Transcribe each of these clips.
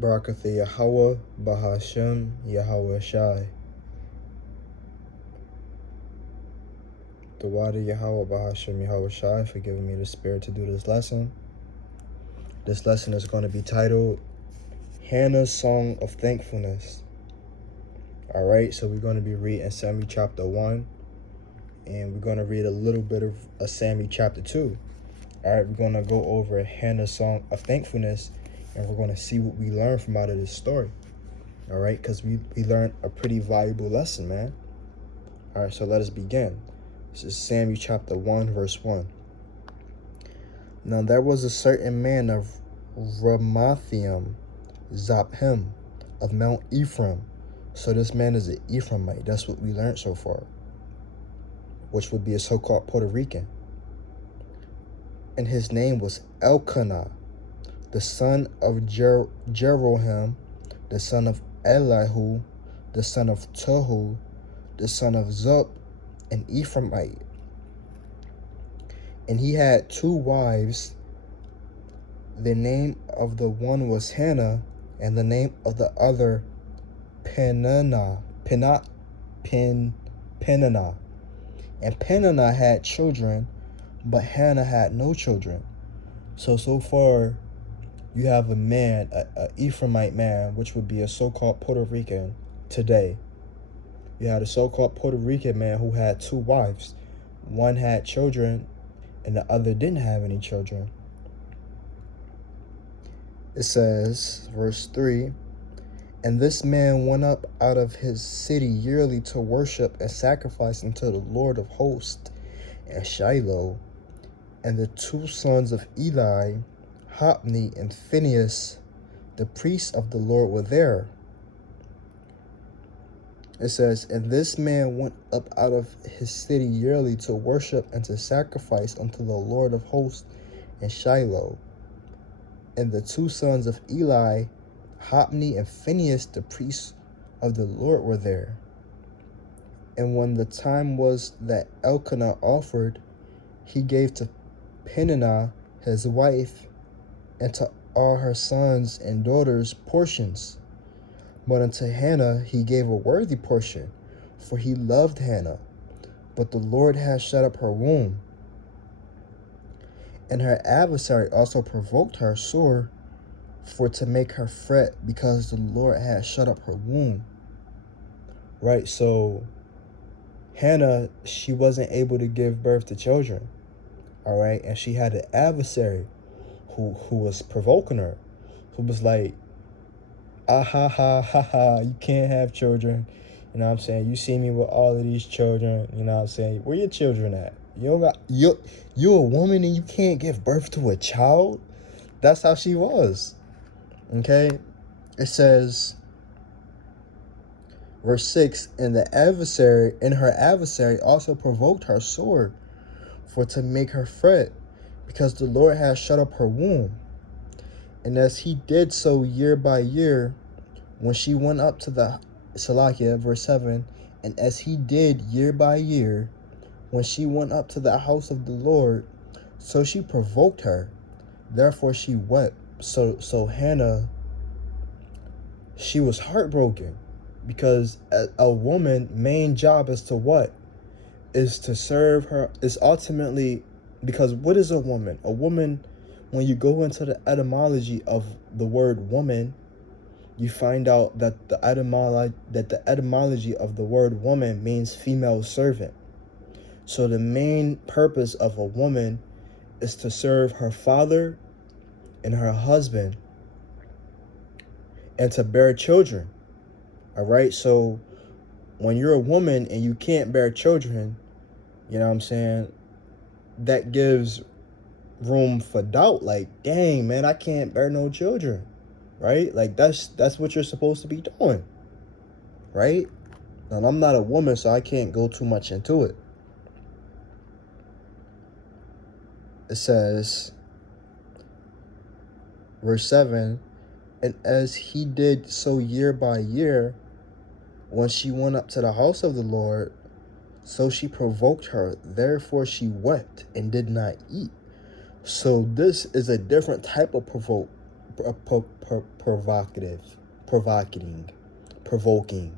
Barakatha Yahweh, Bahashem, Yahweh Shai. The water Yahweh, Bahashem, Yahweh Shai for giving me the spirit to do this lesson. This lesson is going to be titled Hannah's Song of Thankfulness. Alright, so we're going to be reading Samuel chapter 1, and we're going to read a little bit of Samuel chapter 2. Alright, we're going to go over Hannah's Song of Thankfulness, and we're going to see what we learn from out of this story. Alright, because we learned a pretty valuable lesson, man. Alright, so let us begin. This is Samuel chapter 1, verse 1. Now there was a certain man of Ramathaim, Zaphim, of Mount Ephraim. So this man is an Ephraimite. That's what we learned so far, which would be a so-called Puerto Rican. And his name was Elkanah, the son of Jeroham, the son of Elihu, the son of Tohu, the son of Zup, an Ephraimite. And he had 2 wives. The name of the one was Hannah, and the name of the other Peninnah. And Peninnah had children, but Hannah had no children. So far, you have a man, a Ephraimite man, which would be a so-called Puerto Rican today. You had a so-called Puerto Rican man who had 2 wives. One had children, and the other didn't have any children. It says, verse 3, and this man went up out of his city yearly to worship and sacrifice unto the Lord of hosts in Shiloh. And the 2 sons of Eli, Hophni and Phinehas, the priests of the Lord, were there. It says, and this man went up out of his city yearly to worship and to sacrifice unto the Lord of hosts in Shiloh. And the 2 sons of Eli, Hophni and Phinehas, the priests of the Lord, were there. And when the time was that Elkanah offered, he gave to Peninnah his wife, and to all her sons and daughters portions. But unto Hannah he gave a worthy portion, for he loved Hannah. But the Lord hath shut up her womb. And her adversary also provoked her sore, for to make her fret, because the Lord had shut up her womb. Right, so Hannah, she wasn't able to give birth to children. All right, and she had an adversary who was provoking her, who was like, ah ha ha ha ha, you can't have children. You know what I'm saying? You see me with all of these children, you know what I'm saying? Where your children at? You a woman and you can't give birth to a child? That's how she was. Okay? It says, verse 6, and her adversary also provoked her sore, for to make her fret, because the Lord has shut up her womb. And as he did so year by year, when she went up to the Salakia, verse 7, and as he did year by year, when she went up to the house of the Lord, so she provoked her. Therefore she wept. So Hannah, she was heartbroken, because a woman's main job is to what? Is to serve her, is ultimately, because what is a woman? A woman, when you go into the etymology of the word woman, you find out that the etymology of the word woman means female servant. So the main purpose of a woman is to serve her father and her husband and to bear children. All right, so when you're a woman and you can't bear children, you know what I'm saying, that gives room for doubt. Like, dang, man, I can't bear no children, right? Like, that's what you're supposed to be doing, right? And I'm not a woman, so I can't go too much into it. It says, verse 7, and as he did so year by year, when she went up to the house of the Lord, so she provoked her. Therefore she wept and did not eat. So this is a different type of provoking.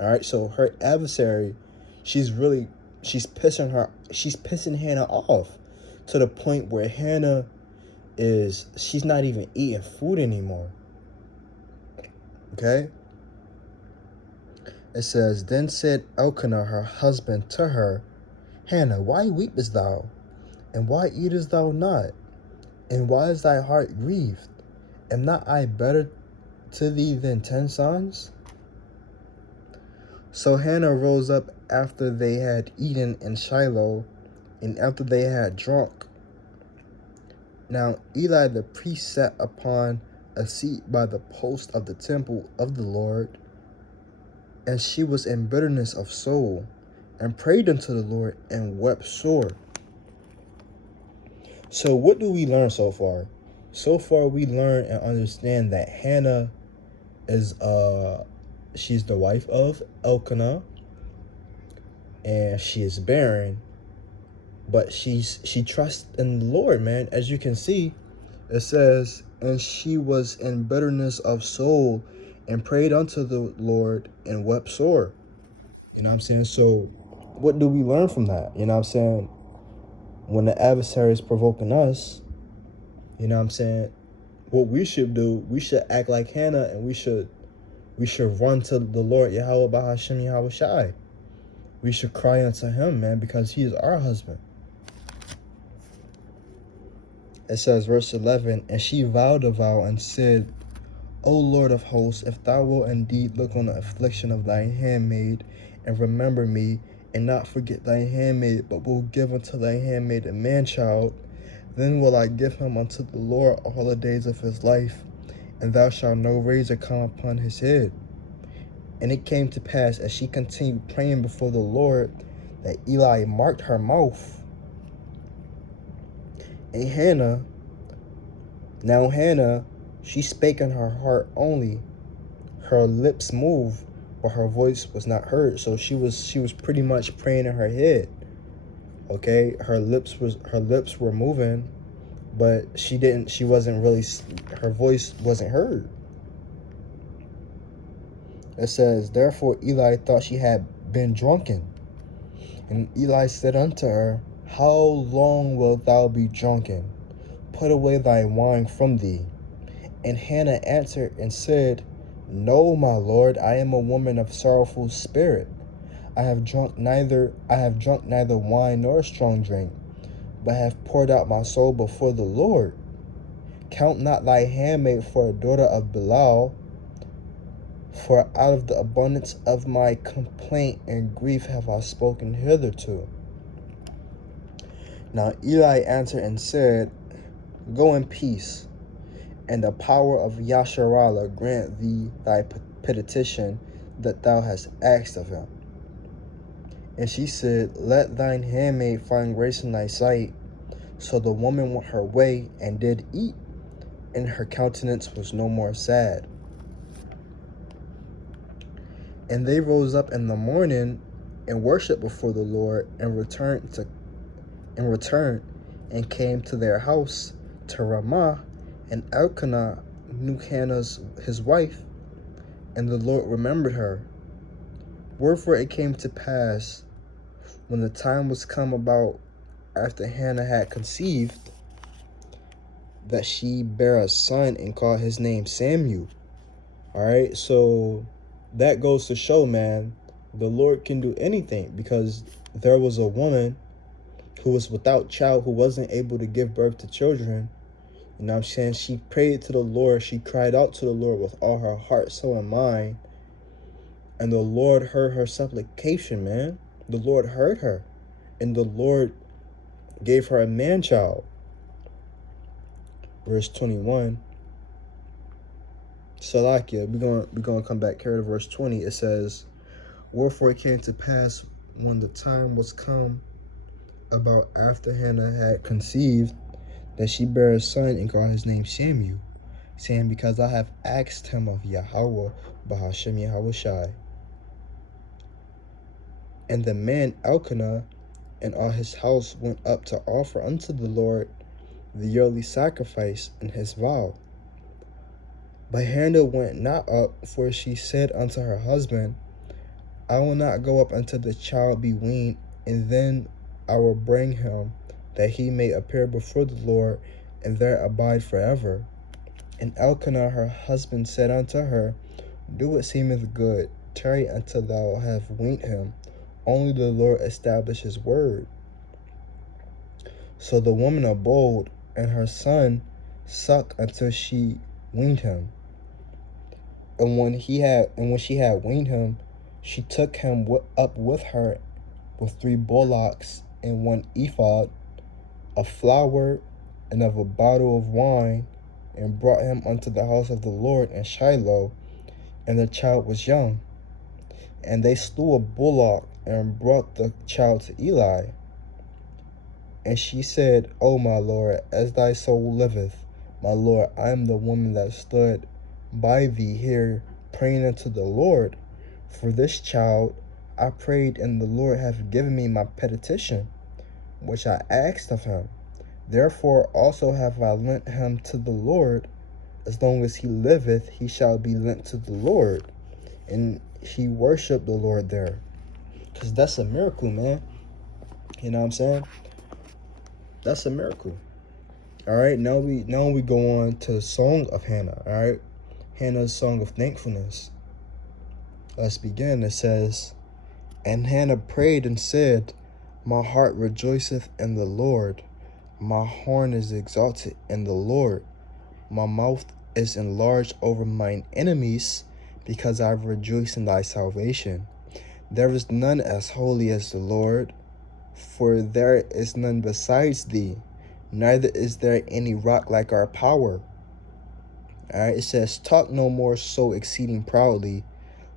All right, so her adversary, she's pissing Hannah off to the point where Hannah she's not even eating food anymore. Okay? It says, then said Elkanah her husband to her, Hannah, why weepest thou? And why eatest thou not? And why is thy heart grieved? Am not I better to thee than 10 sons? So Hannah rose up after they had eaten in Shiloh, and after they had drunk. Now Eli the priest sat upon a seat by the post of the temple of the Lord, and she was in bitterness of soul, and prayed unto the Lord, and wept sore. So what do we learn so far? So far we learn and understand that Hannah is she's the wife of Elkanah, and she is barren, but she trusts in the Lord, man. As you can see, it says, and she was in bitterness of soul, and prayed unto the Lord, and wept sore. You know what I'm saying? So what do we learn from that? You know what I'm saying? When the adversary is provoking us, you know what I'm saying, what we should do, we should act like Hannah, and we should run to the Lord, Yahweh Bahashem Yahweh Shai. We should cry unto him, man, because he is our husband. It says, verse 11, and she vowed a vow and said, O Lord of hosts, if thou wilt indeed look on the affliction of thine handmaid, and remember me, and not forget thy handmaid, but will give unto thy handmaid a man-child, then will I give him unto the Lord all the days of his life, and thou shalt no razor come upon his head. And it came to pass, as she continued praying before the Lord, that Eli marked her mouth. And Hannah, she spake in her heart only. Her lips moved, but her voice was not heard. So she was pretty much praying in her head. Okay, her lips were moving, but her voice wasn't heard. It says, therefore Eli thought she had been drunken. And Eli said unto her, how long wilt thou be drunken? Put away thy wine from thee. And Hannah answered and said, no, my Lord, I am a woman of sorrowful spirit. I have drunk neither wine nor strong drink, but have poured out my soul before the Lord. Count not thy handmaid for a daughter of Belial, for out of the abundance of my complaint and grief have I spoken hitherto. Now Eli answered and said, go in peace, and the power of Yasharallah grant thee thy petition that thou hast asked of him. And she said, let thine handmaid find grace in thy sight. So the woman went her way and did eat, and her countenance was no more sad. And they rose up in the morning and worshipped before the Lord, and returned and came to their house to Ramah, and Elkanah knew Hannah's his wife, and the Lord remembered her. Wherefore it came to pass, when the time was come about after Hannah had conceived, that she bare a son and called his name Samuel. All right, so that goes to show, man, the Lord can do anything, because there was a woman who was without child, who wasn't able to give birth to children. You know what I'm saying? She prayed to the Lord. She cried out to the Lord with all her heart, soul, and mind. And the Lord heard her supplication, man. The Lord heard her. And the Lord gave her a man-child. Verse 21. Salakia, we're gonna come back here to verse 20. It says, wherefore it came to pass, when the time was come about after Hannah had conceived, that she bare a son and called his name Samuel, saying, because I have asked him of Yahweh Bahashem Yahweh Shai. And the man Elkanah and all his house went up to offer unto the Lord the yearly sacrifice and his vow. But Hannah went not up, for she said unto her husband, I will not go up until the child be weaned, and then I will bring him, that he may appear before the Lord, and there abide forever. And Elkanah her husband said unto her, Do what seemeth good, tarry until thou have weaned him. Only the Lord establish his word. So the woman abode, and her son sucked until she weaned him. And when she had weaned him, she took him up with her with 3 bullocks and 1 ephod of flour and of a bottle of wine, and brought him unto the house of the Lord in Shiloh. And the child was young. And they slew a bullock and brought the child to Eli. And she said, O my Lord, as thy soul liveth, my Lord, I am the woman that stood by thee here praying unto the Lord. For this child I prayed, and the Lord hath given me my petition, which I asked of him. Therefore also have I lent him to the Lord. As long as he liveth, he shall be lent to the Lord. And he worshiped the Lord there. Because that's a miracle, man. You know what I'm saying? That's a miracle. All right, now we go on to the Song of Hannah. All right, Hannah's Song of Thankfulness. Let's begin. It says, And Hannah prayed and said, My heart rejoiceth in the Lord. My horn is exalted in the Lord. My mouth is enlarged over mine enemies, because I rejoice in thy salvation. There is none as holy as the Lord, for there is none besides thee, neither is there any rock like our power. All right, it says, Talk no more so exceeding proudly,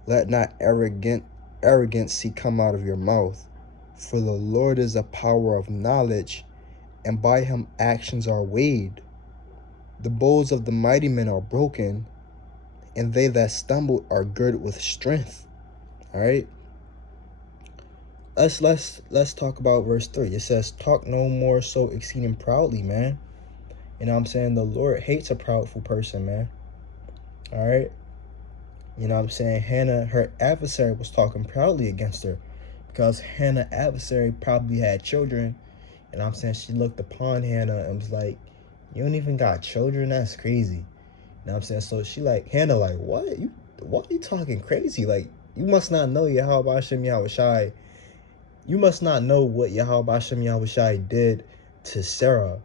let not arrogancy come out of your mouth. For the Lord is a power of knowledge, and by him actions are weighed. The bows of the mighty men are broken, and they that stumble are girded with strength. All right. Let's talk about verse 3. It says, Talk no more so exceeding proudly, man. You know what I'm saying? The Lord hates a proudful person, man. All right. You know what I'm saying? Hannah, her adversary, was talking proudly against her, because Hannah's adversary probably had children. And I'm saying, she looked upon Hannah and was like, You don't even got children? That's crazy. You know what I'm saying? So she like, Hannah like, What are you talking crazy? Like, you must not know Yahweh Hashem Yahushai. You must not know what Yahweh Hashem Yahushai did to Sarah,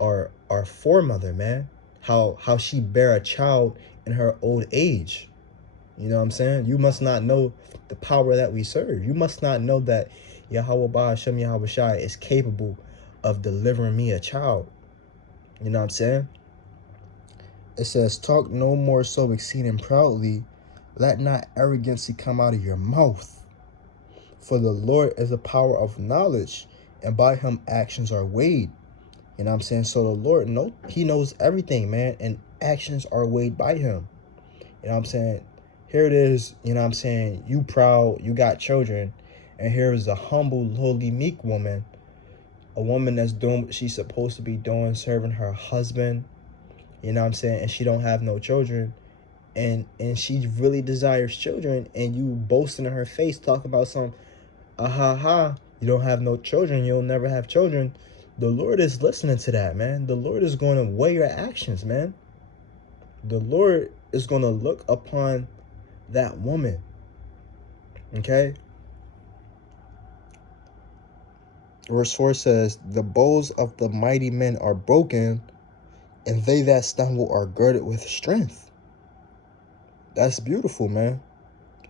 our foremother, man. How she bare a child in her old age. You know what I'm saying? You must not know the power that we serve. You must not know that Yahweh Hashem Yahushai is capable of delivering me a child. You know what I'm saying? It says, Talk no more so exceeding proudly, let not arrogancy come out of your mouth. For the Lord is a power of knowledge, and by him actions are weighed. You know what I'm saying? So the Lord, he knows everything, man, and actions are weighed by him. You know what I'm saying? Here it is, you know what I'm saying? You proud, you got children, and here is a humble, lowly, meek woman, a woman that's doing what she's supposed to be doing, serving her husband, you know what I'm saying? And she don't have no children, and she really desires children, and you boasting in her face, talking about some, you don't have no children, you'll never have children. The Lord is listening to that, man. The Lord is going to weigh your actions, man. The Lord is going to look upon that woman. Okay? Verse 4 says, The bows of the mighty men are broken, and they that stumble are girded with strength. That's beautiful, man.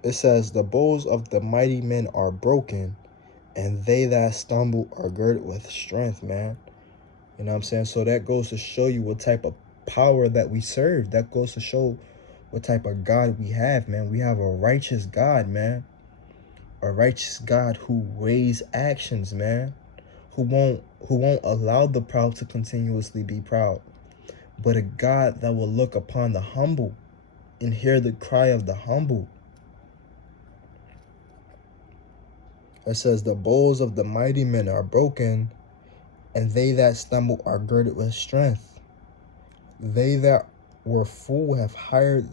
It says, The bows of the mighty men are broken, and they that stumble are girded with strength, man. You know what I'm saying? So that goes to show you what type of power that we serve. That goes to show what type of God we have, man. We have a righteous God, man. A righteous God who weighs actions, man. Who won't allow the proud to continuously be proud. But a God that will look upon the humble and hear the cry of the humble. It says, The bows of the mighty men are broken, and they that stumble are girded with strength. They that were full have hired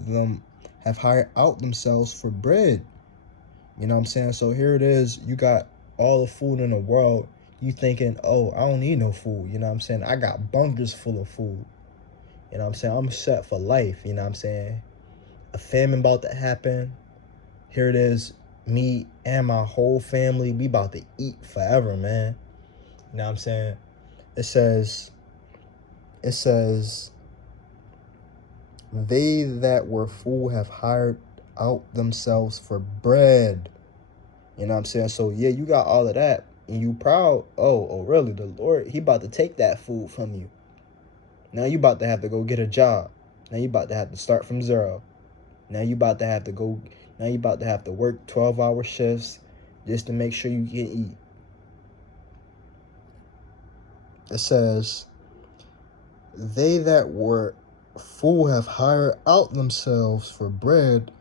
out themselves for bread. You know what I'm saying? So here it is, you got all the food in the world. You thinking, oh, I don't need no food. You know what I'm saying? I got bunkers full of food. You know what I'm saying? I'm set for life. You know what I'm saying? A famine about to happen. Here it is, me and my whole family, we about to eat forever, man. You know what I'm saying? It says, they that were full have hired out themselves for bread. You know what I'm saying? So yeah, you got all of that and you proud. Oh, really? The Lord, he about to take that food from you. Now you about to have to go get a job. Now you about to have to start from zero. Now you about to have to work 12-hour shifts just to make sure you can eat. It says, they that were full have hired out themselves for bread,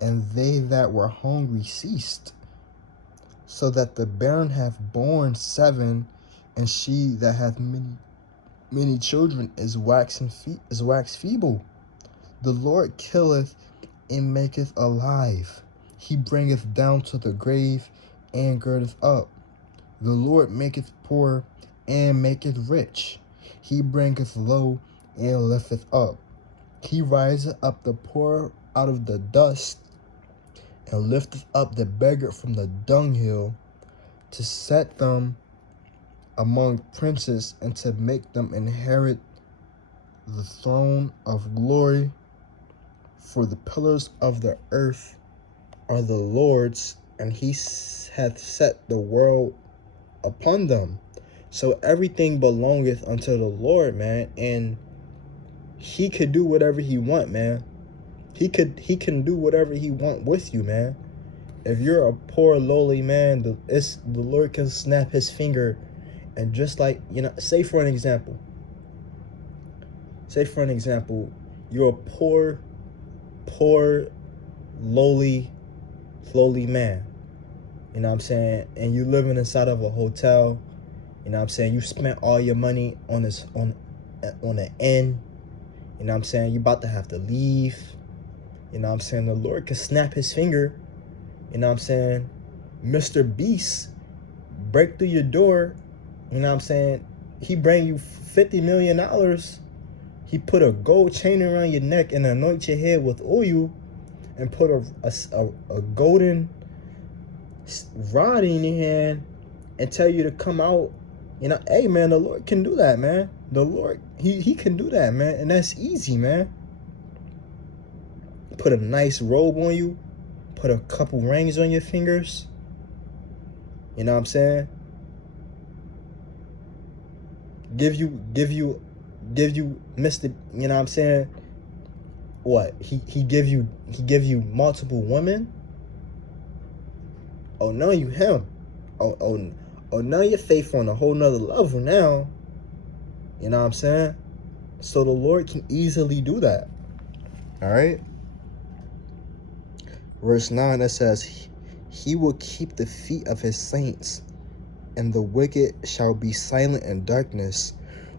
and they that were hungry ceased. So that the barren hath borne 7, and she that hath many children is waxed feeble. The Lord killeth and maketh alive. He bringeth down to the grave and girdeth up. The Lord maketh poor and maketh rich. He bringeth low and lifteth up. He riseth up the poor out of the dust, and lifteth up the beggar from the dunghill, to set them among princes, and to make them inherit the throne of glory. For the pillars of the earth are the Lord's, and he hath set the world upon them. So everything belongeth unto the Lord, man, and he could do whatever he want, man. He can do whatever he want with you, man. If you're a poor, lowly man, the Lord can snap his finger, and just like, say for an example, you're a poor, lowly man. You know what I'm saying? And you living inside of a hotel. You know what I'm saying? You spent all your money on an inn. You know what I'm saying? You about to have to leave. You know what I'm saying? The Lord can snap his finger. You know what I'm saying? Mr. Beast break through your door. You know what I'm saying? He bring you $50 million. He put a gold chain around your neck and anoint your head with oil, and put a golden rod in your hand and tell you to come out. Hey, man, the Lord can do that, man. The Lord, he can do that, man. And that's easy, man. Put a nice robe on you. Put a couple rings on your fingers. You know what I'm saying? Give you Mr. You know what I'm saying? What? He give you multiple women? Oh, no, you him. Oh, now your faith on a whole nother level now. You know what I'm saying? So the Lord can easily do that. All right? Verse 9, it says, he will keep the feet of his saints, and the wicked shall be silent in darkness,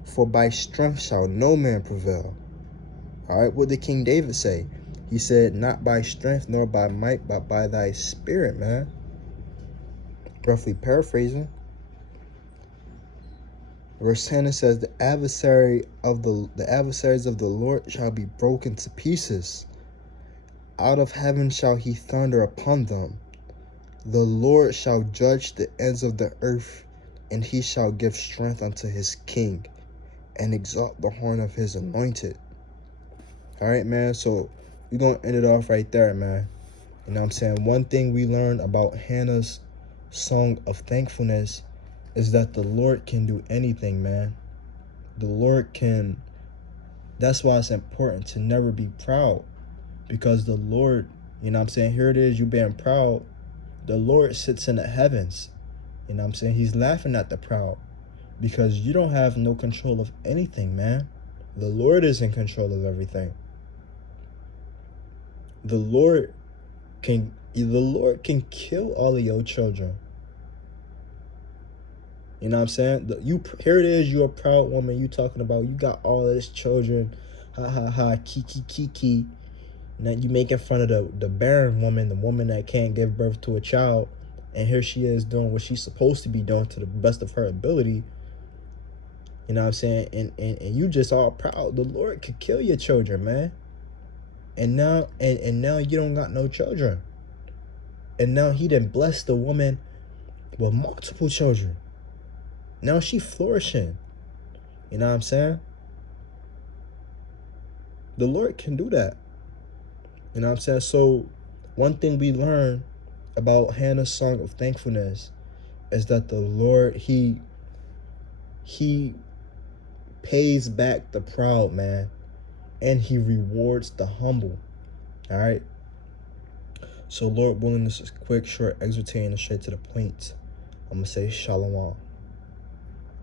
for by strength shall no man prevail. All right, what did King David say? He said, not by strength nor by might, but by thy spirit, man. Roughly paraphrasing. Verse 10, it says, the adversaries of the Lord shall be broken to pieces. Out of heaven shall he thunder upon them. The Lord shall judge the ends of the earth, and he shall give strength unto his king, and exalt the horn of his anointed. All right, man. So we're going to end it off right there, man. You know what I'm saying? One thing we learned about Hannah's song of thankfulness is that the Lord can do anything, man. The Lord can. That's why it's important to never be proud, because the Lord, you know what I'm saying? Here it is, you being proud. The Lord sits in the heavens. You know what I'm saying? He's laughing at the proud, because you don't have no control of anything, man. The Lord is in control of everything. The Lord can kill all of your children. You know what I'm saying? Here it is, you're a proud woman. You talking about you got all of this children. Ha ha ha, kiki kiki. Now you making fun of the barren woman, the woman that can't give birth to a child, and here she is doing what she's supposed to be doing to the best of her ability. You know what I'm saying? And you just all proud. The Lord could kill your children, man. And now you don't got no children. And now he done blessed the woman with multiple children. Now she flourishing. You know what I'm saying? The Lord can do that. You know what I'm saying? So one thing we learn about Hannah's song of thankfulness is that the Lord, he pays back the proud, man, and he rewards the humble. All right. So Lord willing, this is quick, short, exhortating, and straight to the point. I'm gonna say shalom.